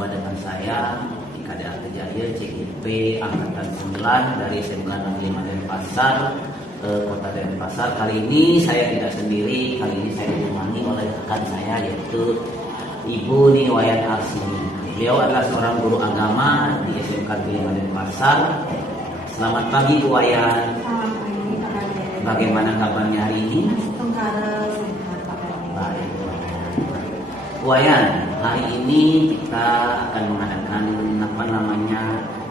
berjumpa dengan saya Kadek Artejaya CGP Angkatan 9 dari SMK Negeri Denpasar, Kota Denpasar. Kali ini saya tidak sendiri, kali ini saya ditemani oleh rekan saya yaitu Ibu Niwayan Arsini. Beliau adalah seorang guru agama di SMK Negeri Denpasar. Selamat pagi Bu Wayan. Selamat pagi Pak Kadek. Bagaimana kabarnya hari ini? Sehat Pak Kadek. Baik. Bu Wayan, hari ini kita akan mengadakan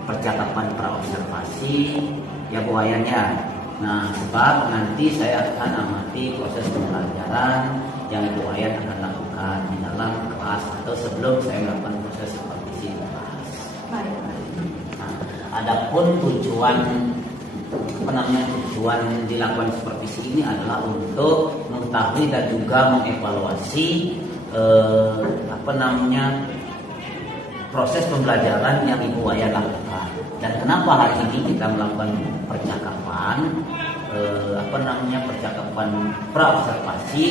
percakapan praobservasi ya Bu Wayan ya. Nah, sebab nanti saya akan amati proses pembelajaran yang Ibu Wayan akan lakukan di dalam kelas atau sebelum saya melakukan proses supervisi di kelas. Baik. Nah, adapun tujuan dilakukan supervisi ini adalah untuk mengetahui dan juga mengevaluasi proses pembelajaran yang Ibu Wayan lakukan. Dan kenapa hari ini kita melakukan percakapan praobservasi,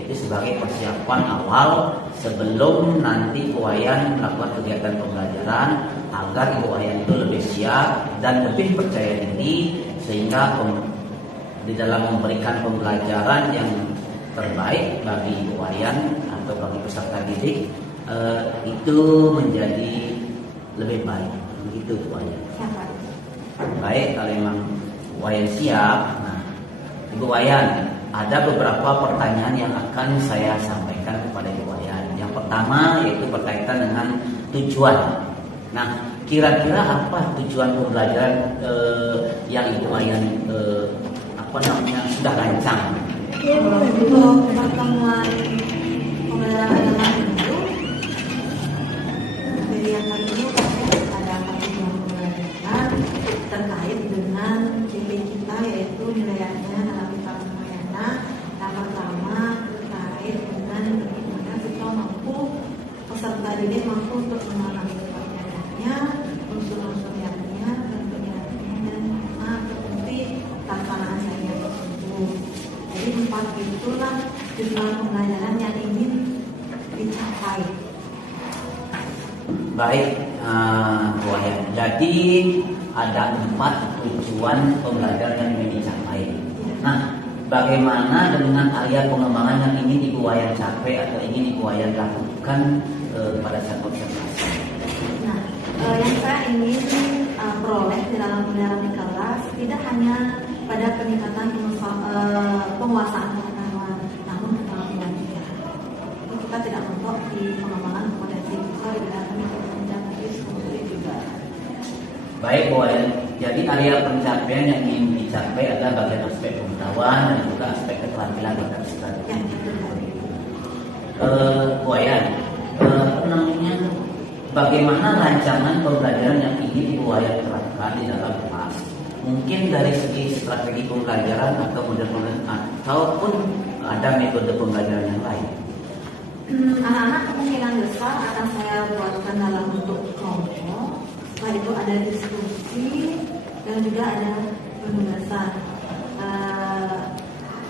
itu sebagai persiapan awal sebelum nanti Ibu Wayan melakukan kegiatan pembelajaran agar Ibu Wayan itu lebih siap dan lebih percaya diri sehingga di dalam memberikan pembelajaran yang terbaik bagi Ibu Wayan atau bagi peserta didik itu menjadi lebih baik. Begitu Bu Wayan. Baik, kalau memang Wayan siap. Nah, Ibu Wayan, ada beberapa pertanyaan yang akan saya sampaikan kepada Ibu Wayan. Yang pertama yaitu berkaitan dengan tujuan. Nah, kira-kira apa tujuan pembelajaran yang Ibu Wayan sudah rancang? Untuk pertemuan pembelajaran agama itu, dari yang kali ini ada pertemuan pembelajaran terkait dengan CP kita yaitu nilainya dalam Kitab Ramayana. Yang pertama terkait dengan bagaimana siswa peserta didik mampu untuk memahami pelajarannya, unsur-unsur yang tentunya dan seperti pelaksanaan saya tersebut. Jadi 4 itulah tujuan pembelajaran yang ingin dicapai. Baik, Bu Wayan. Jadi ada 4 tujuan pembelajaran yang ingin dicapai. Nah, bagaimana dengan area pengembangan yang ingin Ibu Wayan capai atau ingin Ibu Wayan lakukan pada saat observasi? Nah, yang saya ingin peroleh di dalam pembelajaran di kelas tidak hanya pada peningkatan penguasaan pengetahuan, namun kemampuan juga. Kita tidak mentok di pengembangan potensi siswa di dalam mencapai seperti juga. Baik Bu Wayan, jadi area pencapaian yang ingin dicapai adalah bagian aspek pengetahuan dan juga aspek keterampilan pada peserta. Ya, betul. Bu Wayan, bagaimana rancangan pembelajaran yang ingin Ibu Wayan terapkan di dalam kelas? Mungkin dari segi strategi pembelajaran atau model pembelajaran ataupun ada metode pembelajaran yang lain. Anak-anak kemungkinan besar akan saya buatkan dalam bentuk kelompok. Setelah itu ada diskusi dan juga ada penugasan.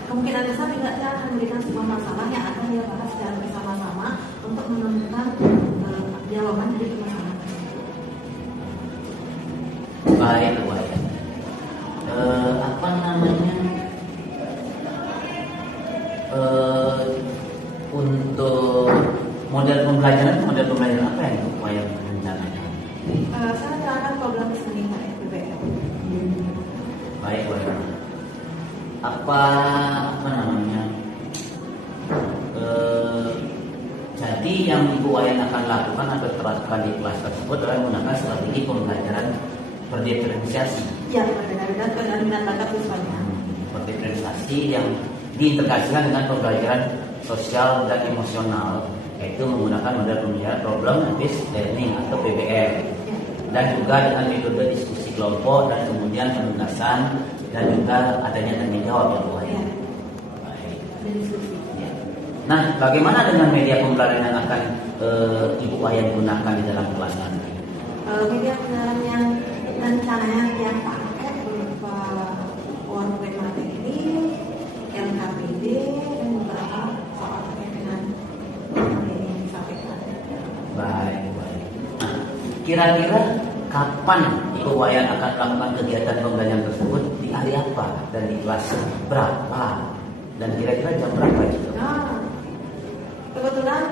Kemungkinan besar juga saya akan memberikan sebuah masalah yang akan dia bahas secara bersama-sama untuk menemukan jawaban dari permasalahan tersebut. Baik Bu Wayan. Untuk model pembelajaran apa yang Bu Wayan rencanakan? Saya terangkan program listening PBL. Baik Bu Wayan. Jadi yang Ibu Wayan akan lakukan atau terapkan di kelas tersebut adalah menggunakan strategi pembelajaran berdiferensiasi. Ya, benar-benar minat siswanya. Berdiferensiasi yang diintegrasikan dengan pembelajaran sosial dan emosional, yaitu menggunakan model pembelajaran problem based learning atau PBL, dan juga dengan metode diskusi kelompok dan kemudian penugasan dan juga adanya tanya jawab ya Bu Wayan. Baik. Ya. Nah, bagaimana dengan media pembelajaran yang akan Ibu Wayan gunakan di dalam kelas nanti? Media pembelajaran yang rencananya yang pakai berupa PowerPoint materi, LKPD, dan beberapa soal terkait dengan materi yang disampaikan. Baik. kira-kira kapan Ibu Wayan akan melakukan kegiatan pembelajaran tersebut, di hari apa dan di kelas berapa, dan kira-kira jam berapa itu? Nah, kebetulan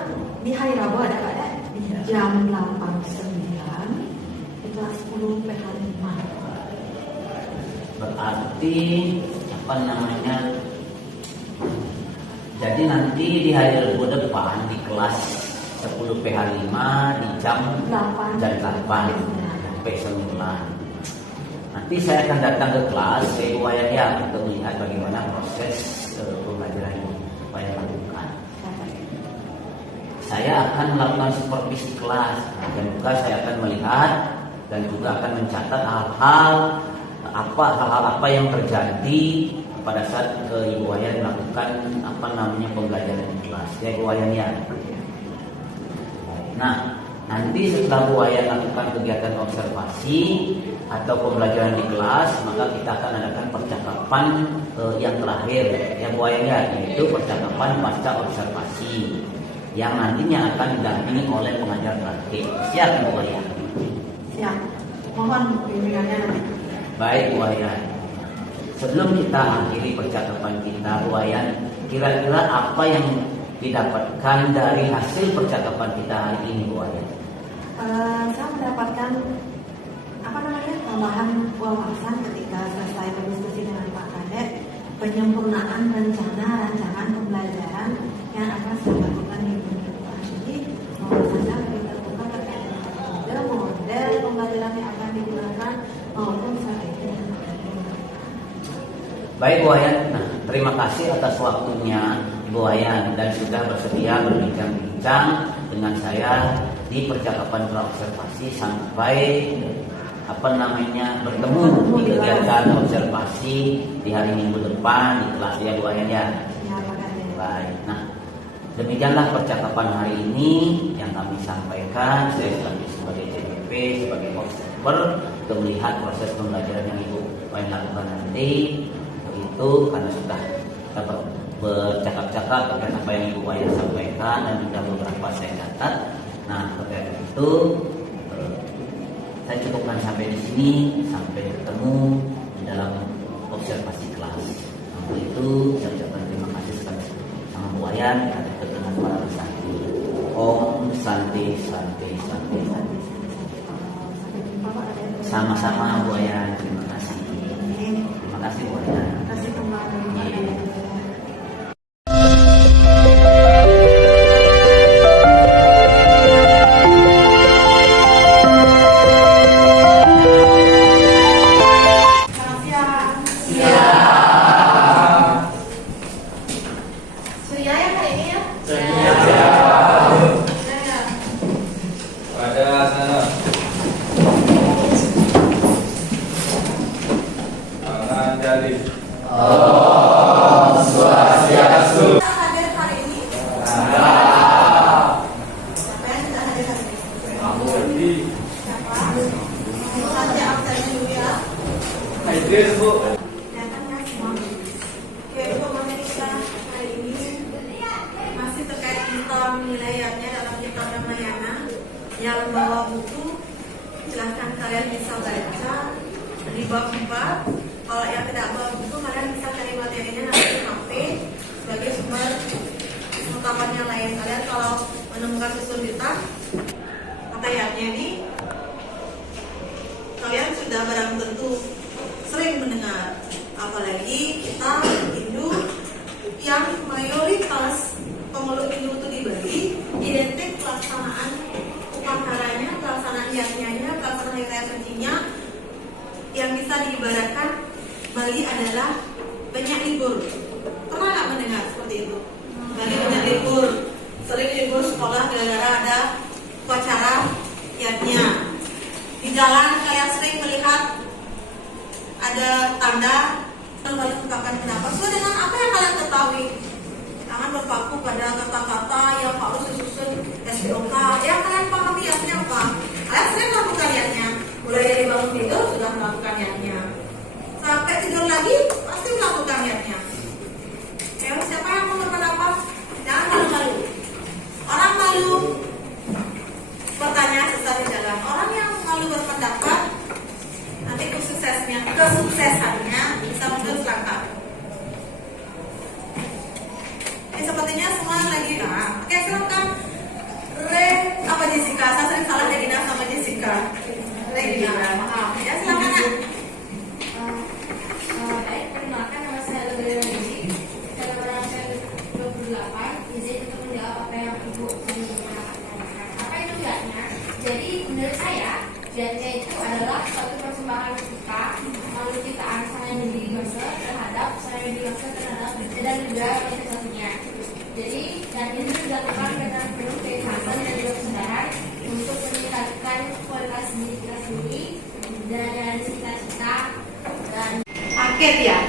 di hari Rabu ada di jam 8.09 di kelas 10 PH5. Berarti apa namanya? Jadi nanti di hari Rabu depan di kelas 10 PH5 di jam 8 sampai 9. Nanti saya akan datang ke kelas ke Ibu Wayan ya untuk melihat bagaimana proses pembelajaran yang Wayan lakukan. Saya akan melakukan supervisi kelas dan juga saya akan melihat dan juga akan mencatat hal-hal apa yang terjadi pada saat Ibu Wayan melakukan pembelajaran di kelas ya Ibu Wayan ya. Nah, nanti setelah Bu Wayan lakukan kegiatan observasi atau pembelajaran di kelas, maka kita akan adakan percakapan yang terakhir ya Bu Wayan ya, yaitu percakapan pasca observasi yang nantinya akan didampingi oleh pengajar praktik. Siap Bu Wayan? Siap. Mohon bimbingannya nanti. Baik Bu Wayan. Sebelum kita akhiri percakapan kita, Bu Wayan, kira-kira apa yang didapatkan dari hasil percakapan kita hari ini Bu Wayan? Saya mendapatkan tambahan wawasan ketika selesai berdiskusi dengan Pak Kadek, penyempurnaan rancangan pembelajaran yang akan saya lakukan di bulan depan. Jadi wawasannya lebih terbuka terkait dengan model pembelajaran yang akan digunakan maupun strategi yang akan digunakan. Baik Bu Wayan, nah, terima kasih atas waktunya Bu Wayan dan sudah bersedia berbincang-bincang dengan saya di percakapan praobservasi sampai bertemu di kegiatan observasi di hari Minggu depan di kelas ya Bu Wayan ya. Ya, Pak Kadek. Baik, nah demikianlah percakapan hari ini yang kami sampaikan. Saya sebagai CPP, sebagai observer untuk melihat proses pembelajaran yang Ibu Wayan lakukan nanti. Itu karena sudah dapat bercakap-cakap terkait apa yang Ibu Wayan sampaikan dan juga beberapa saya catat. Nah, terkait itu saya cukupkan sampai di sini, sampai bertemu di dalam observasi kelas. Untuk itu saya ucapkan terima kasih sekali sama Bu Wayan dan dengan para peserta. Om Santi Santi Santi Santi. Sampai jumpa Pak Kadek. Sama-sama Bu Wayan, terima kasih. Terima kasih Bu Wayan. Terima kasih kembali Pak Kadek. Masih terkait tentang nilainya dalam kitab Ramayana yang bawa buku, silahkan kalian bisa baca di bab 4. Kalau yang tidak bawa buku, kalian bisa cari materinya nanti di HP sebagai sumber pengetahuan yang lain. Kalian kalau menemukan kesulitan ayatnya ini, kalian sudah barang tentu sering mendengar, apalagi kita Hindu yang mayoritas pemeluk Hindu itu dibagi identik pelaksanaan upacaranya, pelaksanaan yajnanya, pelaksanaan hari raya sucinya yang bisa diibaratkan Bali adalah banyak libur. Pernah nggak mendengar seperti itu? Bali banyak libur, sering libur sekolah gara-gara ada upacara yajnya. Di jalan kalian sering melihat ada tanda. Kalian katakan kenapa? Sesuai dengan apa yang kalian ketahui. Jangan berpaku pada kata-kata yang harus disusun SPOK. Yang kalian pahami artinya apa? Kalian sering melakukan yatnya. Mulai dari bangun tidur sudah melakukan yatnya. Sampai tidur lagi pasti melakukan yatnya. Siapa yang mau berpendapat? Jangan malu-malu. Orang malu bertanya sesat di jalan. Orang yang Diatnya itu adalah suatu persembahan kita melalui ciptaan Sang Hyang Widi Wangsa terhadap Sang Hyang Widi Wangsa terhadap dan juga organisasinya. Jadi dan ini dilakukan dengan penuh keikhlasan dan juga kesadaran untuk meningkatkan kualitas diri kita sendiri dan jalan cita-cita dan Paket ya.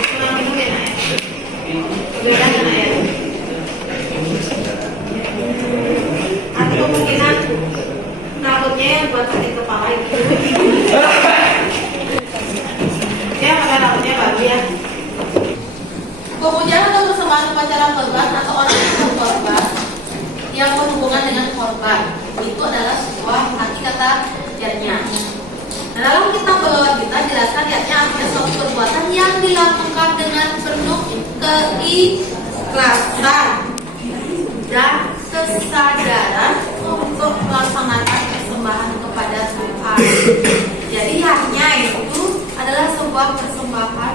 Kurang minum ya, Nak? Beda kan ya? Ada kemungkinan takutnya buat sakit kepala itu. Ya, maka takutnya baru ya. Kemudian atau persembahan upacara korban atau orang yang korban yang berhubungan dengan korban itu adalah sebuah arti kata niatnya. Nah, dalam kitab Balawa kita jelaskan niatnya artinya suatu perbuatan yang dilakukan dengan penuh keikhlasan dan kesadaran untuk melaksanakan persembahan kepada Tuhan. Jadi niatnya itu adalah sebuah persembahan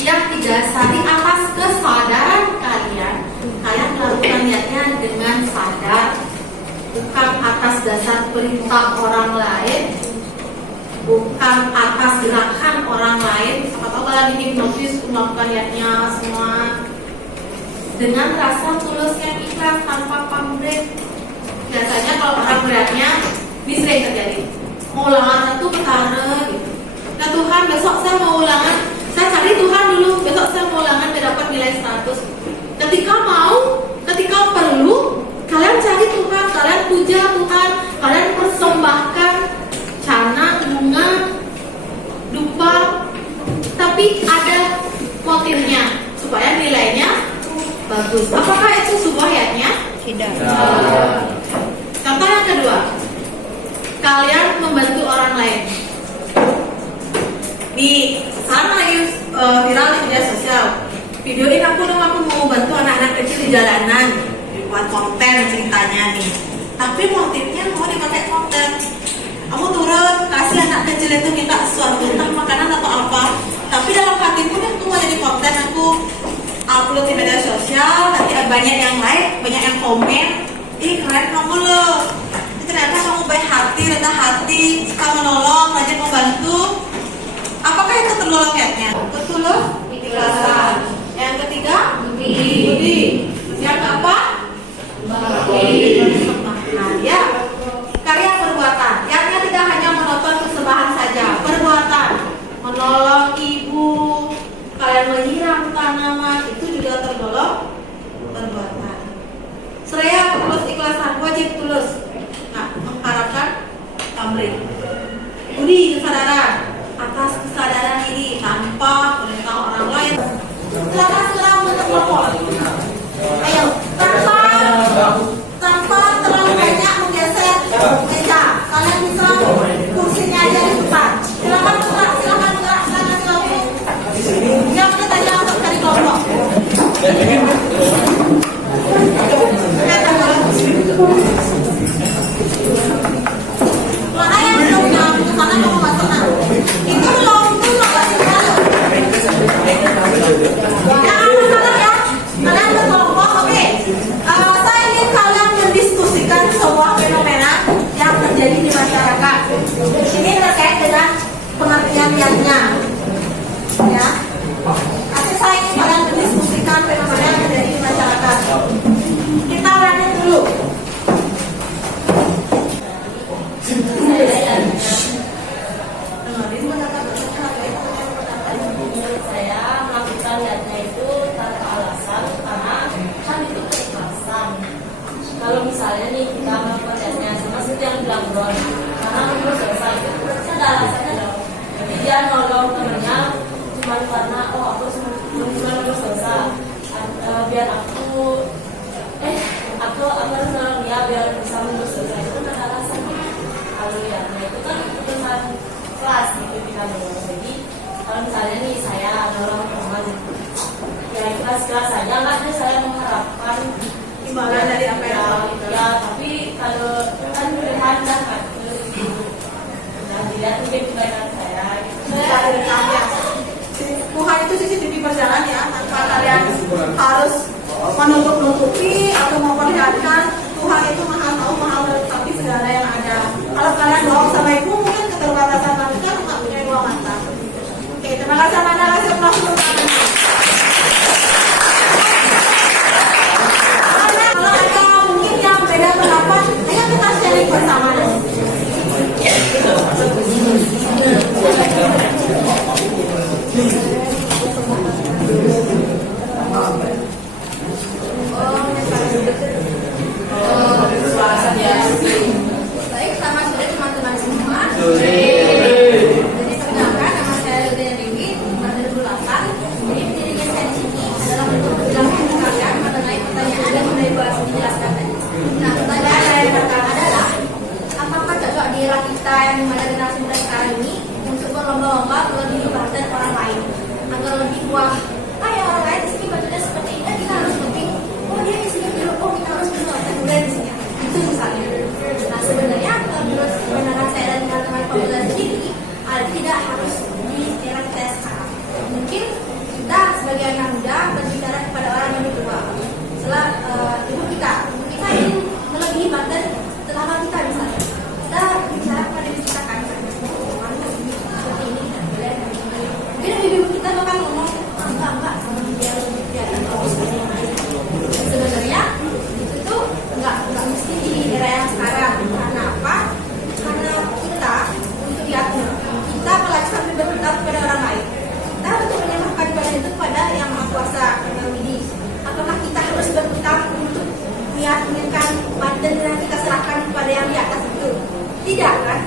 yang didasari atas kesadaran kalian. Kalian melakukan niatnya dengan sadar, bukan atas dasar perintah orang lain, bukan atas gerakan orang lain. Siapa tahu kalian dihipnotis melakukan niatnya semua dengan rasa tulus yang ikhlas tanpa pamrih. Biasanya kalau orang beratnya ini sering terjadi. Mau ulangan satu perkara gitu. Nah Tuhan besok saya mau ulangan, saya cari Tuhan dulu, besok saya mau ulangan biar dapat nilai 100. Ketika perlu, kalian cari Tuhan, kalian puja Tuhan, kalian persembahkan cana, bunga, dupa, tapi ada motifnya supaya nilainya bagus. Apakah itu sebuah niatnya? Tidak. Contoh yang kedua, kalian membantu orang lain. Sekarang lagi viral di media sosial. Videoin aku mau bantu anak-anak kecil di jalanan, buat konten ceritanya nih. Tapi motifnya mau dipakai konten. Kamu turun kasih anak kecil itu minta sesuatu entah makanan atau apa. Tapi dalam hatiku itu mau jadi konten, aku upload di media sosial. Nanti banyak yang like, banyak yang komen. Ih keren kamu loh. Ternyata kamu baik hati, rendah hati, suka menolong, rajin membantu. Apakah itu tergolong niatnya? Betul loh? Ikhlasan. Yang ketiga, budi. Yang keempat, persembahan. Ya, karya perbuatan. Niatnya tidak hanya menonton persembahan saja, perbuatan. Menolong ibu, kalian menyiram tanaman, itu juga tergolong perbuatan. Seraya tulus ikhlasan, wajib tulus. Nah, mengharapkan pamrih. Budi, kesadaran. Atas kesadaran ini tanpa perintah orang lain. Silakan untuk melapor. Ayo, tanpa terlalu banyak menggeser meja. Kalian bisa kursinya aja di depan. Silakan bergerak. Yang menit aja untuk cari kelompok. Mana yang sudah sana kamu masuk nah. Itu loh kasih tahu. Jangan masalah ya. Kalian berkelompok, oke. Saya ingin kalian mendiskusikan sebuah fenomena yang terjadi di masyarakat. Ini terkait dengan pengertian niatnya. Ya. Nanti saya ingin kalian mendiskusikan fenomena yang terjadi di masyarakat. Kita lanjut dulu. Saya melakukan niatnya itu tanpa alasan karena kan itu keikhlasan. Kalau misalnya nih kita melakukan niatnya sama seperti yang bilang Bron, karena menurut saya itu pasti ada alasannya dong. Jadi dia nolong temennya cuma karena aku cuma menurut saya biar aku harus nolong dia biar bisa menurut saya itu kan ada alasannya. Kalau niatnya itu kan keputusan kelas gitu kita nolong. Jadi kalau misalnya nih saya nolong teman, ya ikhlas saja, nggak ada saya mengharapkan Imbalan dari apa yang ya, tapi kalau kan pilihan dah kan, dan dilihat mungkin kebaikan saya. Tuhan itu CCTV berjalan ya, tanpa kalian harus menutup-nutupi enggak sama dia lebih kelihatan bagus dari yang lain. Sebenarnya itu tuh enggak mesti di era yang sekarang. Karena apa? Karena kita untuk diatur, kita apalagi sampai berhutang kepada orang lain, kita untuk menyembahkan ibadah itu kepada yang maha kuasa, yang widi. Apakah kita harus berhutang untuk meyakinkan badan yang kita serahkan kepada yang di atas itu? Tidak kan?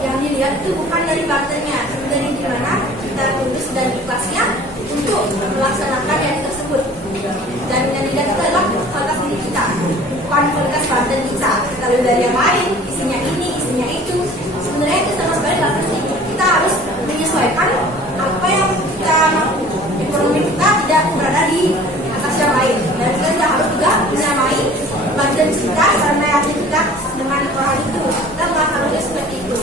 Yang dilihat itu bukan dari badannya, dari dimana kita tulus dan ikhlasnya untuk melaksanakan yang tersebut. Dan yang dilihat itu adalah kualitas diri kita, bukan kualitas badan kita. Kalau dari yang lain, isinya ini, isinya itu, sebenarnya itu sama sekali tidak penting. Kita harus menyesuaikan apa yang kita mampu. Ekonomi kita tidak berada di atas yang lain, dan kita juga harus juga menyamai badan kita karena hati kita dengan orang itu. Kita nggak harusnya seperti itu.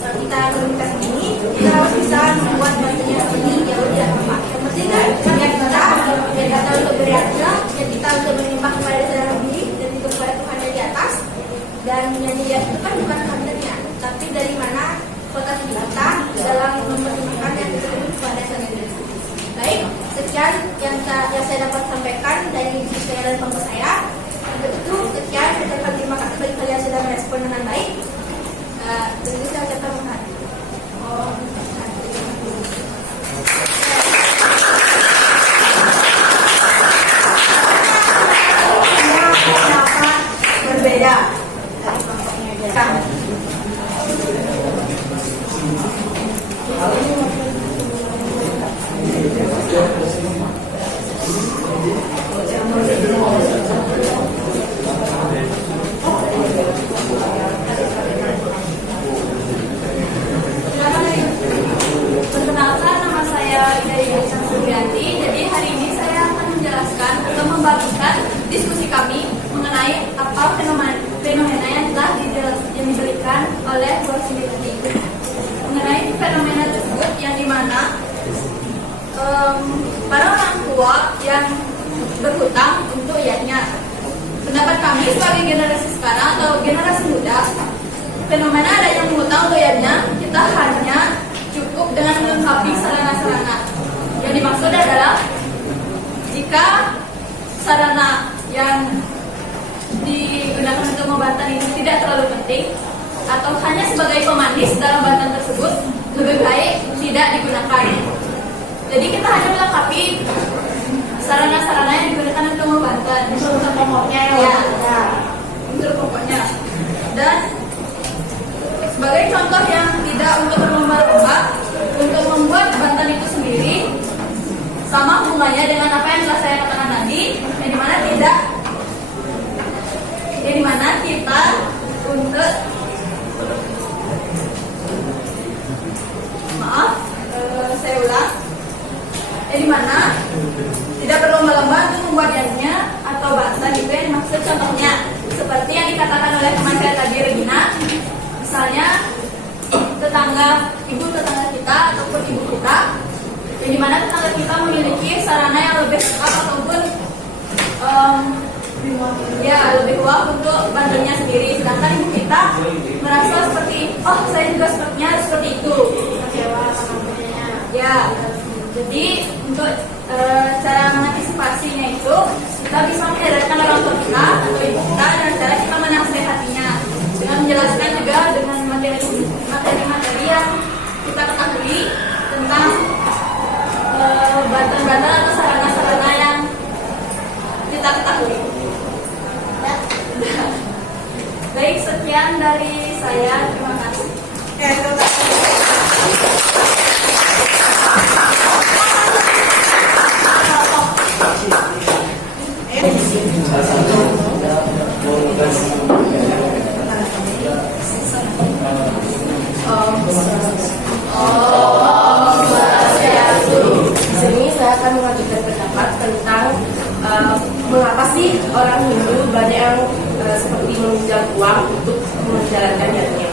Kalau kita komunikasi ini, kita harus bisa membuat badannya sendiri yang lebih apa. Yang penting kan kita untuk beriadah, ya kita untuk menyembah kepada saudara diri dan juga kepada Tuhan yang di atas. Dan yang dilihat itu kan bukan badannya, tapi dari mana kota kita dalam mempertimbangkan yang tersebut kepada saudara diri. Baik, sekian yang saya dapat sampaikan dari diri saya dan kelompok saya. Untuk itu, sekian, saya ucapkan terima kasih bagi kalian sudah merespon dengan baik. Dan itu saya ucapkan terima kasih. Kenapa berbeda dari kelompoknya aja? Perkenalkan, nama saya Ida Suryati. Jadi hari ini saya akan menjelaskan atau membagikan diskusi kami mengenai apa fenomena yang telah diberikan oleh Bu Siti. Mengenai fenomena tersebut yang dimana para orang tua yang berhutang untuk ayahnya. Pendapat kami sebagai generasi sekarang atau generasi muda, fenomena ada yang berhutang untuk ayahnya, kita hanya cukup dengan melengkapi sarana-sarana. Yang dimaksud adalah jika sarana yang digunakan untuk pengobatan ini tidak terlalu penting atau hanya sebagai pemanis dalam obatan tersebut, lebih baik tidak digunakan. Jadi kita hanya melengkapi sarana-sarana yang digunakan untuk pengobatan, unsur pokoknya ya, unsur pokoknya. Dan sebagai contoh yang tidak untuk berlomba-lomba, untuk membuat bantan itu sendiri sama hubungannya dengan apa yang telah saya katakan tadi, yang dimana kita untuk saya ulang, yang dimana tidak berlomba-lomba untuk membuatnya atau bantan itu yang dimaksud. Contohnya seperti yang dikatakan oleh teman saya tadi, Regina. Misalnya ibu tetangga kita ataupun ibu kita, yang dimana tetangga kita memiliki sarana yang lebih lengkap ataupun lebih luas untuk bantunya sendiri, sedangkan ibu kita merasa seperti, oh saya juga sepertinya harus seperti itu. Ya, jadi untuk cara mengantisipasinya itu kita bisa menyadarkan orang tua kita atau ibu kita dengan cara kita menasehatinya dengan menjelaskan juga dengan materi-materi yang kita ketahui tentang bantuan-bantuan atau sarana-sarana yang kita ketahui. Ya. Baik, sekian dari saya. Terima kasih. Di sini saya akan mengajukan pendapat tentang mengapa sih orang Hindu banyak yang seperti meminjam uang untuk menjalankan niatnya.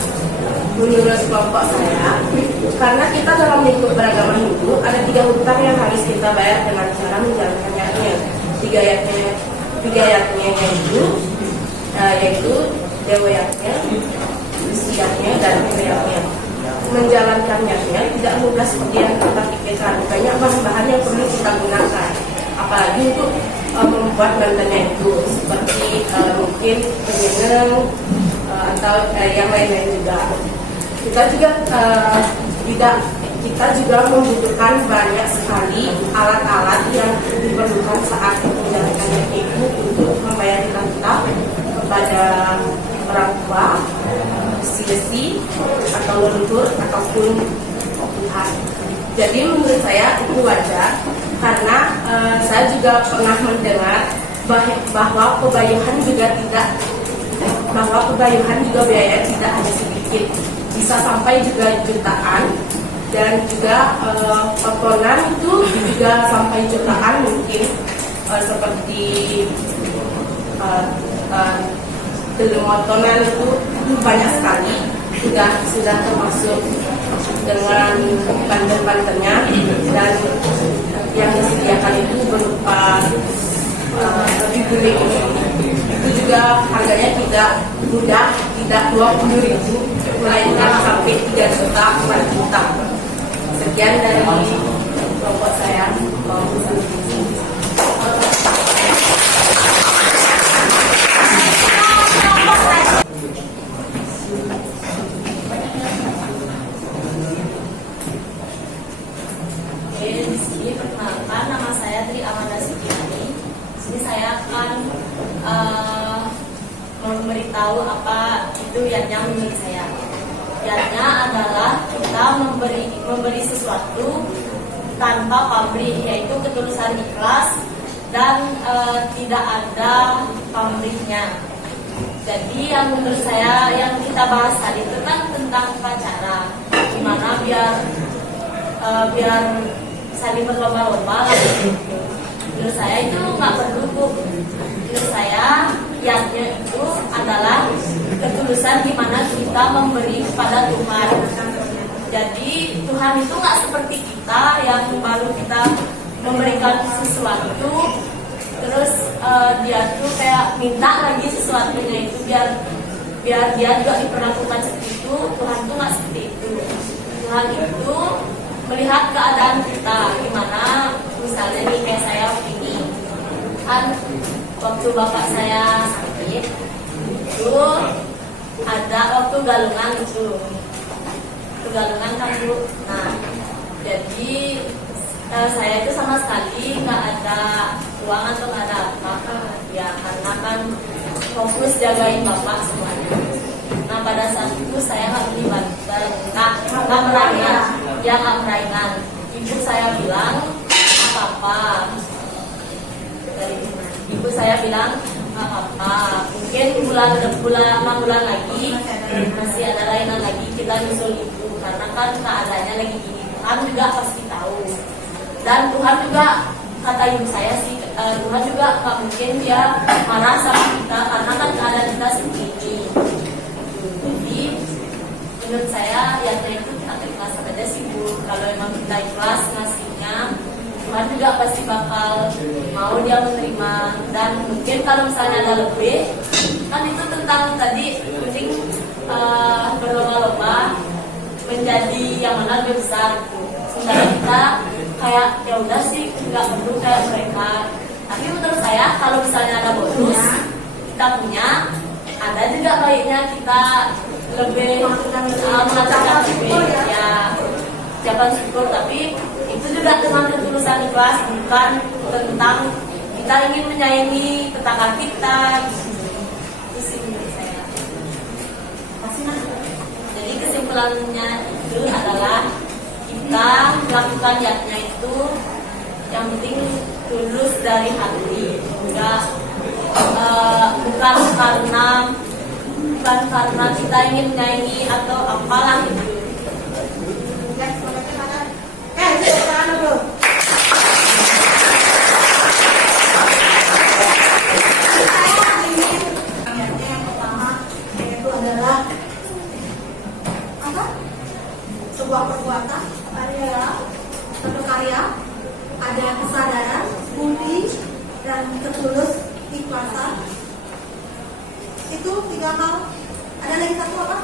Menurut kelompok saya, karena kita dalam lingkup beragama Hindu ada 3 hutang yang harus kita bayar dengan cara menjalankan niatnya. 3 yatnya yaitu dewa yatnya, isi yatnya, dan yatnya. menjalankannya tidak mudah seperti yang kita pikirkan. Banyak bahan-bahan yang perlu kita gunakan, apalagi untuk membuat kontennya itu seperti mungkin beginner atau yang lain-lain juga. Kita juga membutuhkan banyak sekali alat-alat yang diperlukan saat menjalankannya itu untuk membayar kita kepada orang tua, sisi atau leluhur ataupun Tuhan. Jadi menurut saya itu wajar karena saya juga pernah mendengar bahwa kebayuhan juga biaya tidak hanya sedikit, bisa sampai juga jutaan, dan juga potongan itu juga sampai jutaan mungkin, seperti motonan itu banyak sekali, sudah termasuk dengan banten-bantennya, dan yang disediakan itu berupa lebih guling. Itu juga harganya tidak mudah, tidak 20.000, melainkan sampai 3 juta, 4 juta. Sekian dari kelompok saya. Di sini perkenalkan, nama saya Tri Amanda Sukiani. Di sini saya akan memberitahu apa itu yatnya menurut saya. Yatnya adalah kita memberi sesuatu tanpa pamrih, yaitu ketulusan ikhlas dan tidak ada pamrihnya. Jadi yang menurut saya yang kita bahas tadi itu kan tentang upacara, gimana biar saling berlomba-lomba. Menurut saya itu nggak perlu. Menurut saya yatnya itu adalah ketulusan gimana kita memberi kepada Tuhan. Jadi Tuhan itu nggak seperti kita yang baru kita memberikan sesuatu terus dia tuh kayak minta lagi sesuatunya itu biar dia juga diperlakukan seperti itu. Tuhan tuh nggak seperti itu. Tuhan itu melihat keadaan kita gimana. Misalnya nih kayak saya ini kan waktu bapak saya sakit itu ada waktu galungan kan Bu. Nah jadi saya itu sama sekali nggak ada uang atau nggak ada apa ya, karena kan fokus jagain bapak semuanya. Nah pada saat itu saya nggak beli bantal, nggak meraingan. Ibu saya bilang apa-apa. Ibu saya bilang nggak apa-apa. Mungkin 6 bulan lagi masih ada lainan lagi kita nyusul ibu, karena kan keadaannya lagi gini. Tuhan juga pasti tahu. Dan Tuhan juga, kata ibu saya sih, Tuhan juga nggak mungkin dia marah sama kita karena kan keadaan kita seperti ini. Jadi menurut saya ya itu kita ikhlas aja sih Bu. Kalau emang kita ikhlas ngasihnya, Tuhan juga pasti bakal mau dia menerima. Dan mungkin kalau misalnya ada lebih, kan itu tentang tadi penting berlomba-lomba menjadi yang mana lebih besar gitu. Sementara kita kayak ya udah sih nggak perlu kayak mereka. Tapi menurut saya kalau misalnya ada bonus kita punya, ada juga baiknya kita lebih mengajarkan lebih ya ucapan syukur. Tapi itu juga dengan ketulusan ikhlas, bukan tentang kita ingin menyayangi tetangga kita gitu. Itu sih menurut saya. Jadi kesimpulannya itu adalah kita melakukan yatnya itu yang penting tulus dari hati, bukan karena kita ingin menyayangi atau apalah itu. Yang pertama yaitu adalah apa? Sebuah perbuatan berkarya, ada kesadaran, budi, dan ketulus ikhlasan. Itu 3 hal. Ada lagi satu apa?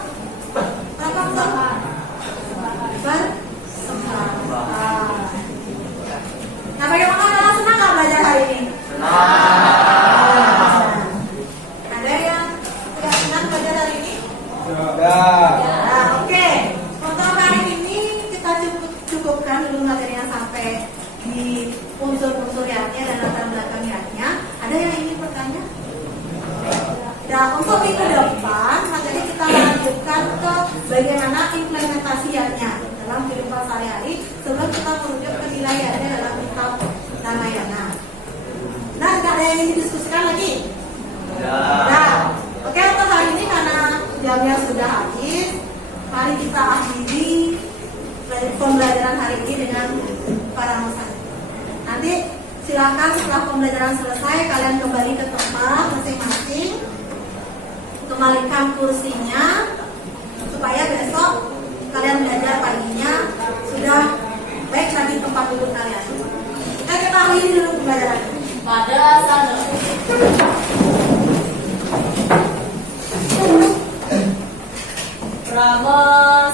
Ada yang ingin bertanya? Nah, untuk minggu depan, materi kita lanjutkan ke bagaimana implementasiannya dalam kehidupan sehari-hari sebelum kita merujuk ke nilaiannya dalam kitab Ramayana. Nah, nggak ada yang ingin didiskusikan lagi? Nah, oke, untuk hari ini karena jamnya sudah habis, mari kita akhiri pembelajaran hari ini dengan para murid. Nanti silakan setelah pembelajaran selesai kalian kembali ke tempat masing-masing, kembalikan kursinya supaya besok kalian belajar paginya sudah baik lagi tempat duduk kalian. Kita ketahui dulu pembelajaran. Pada sana Brahma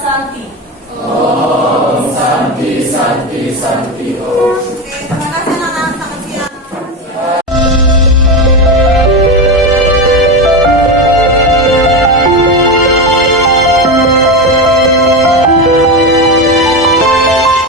Santi. Om Santi Santi Santi Om.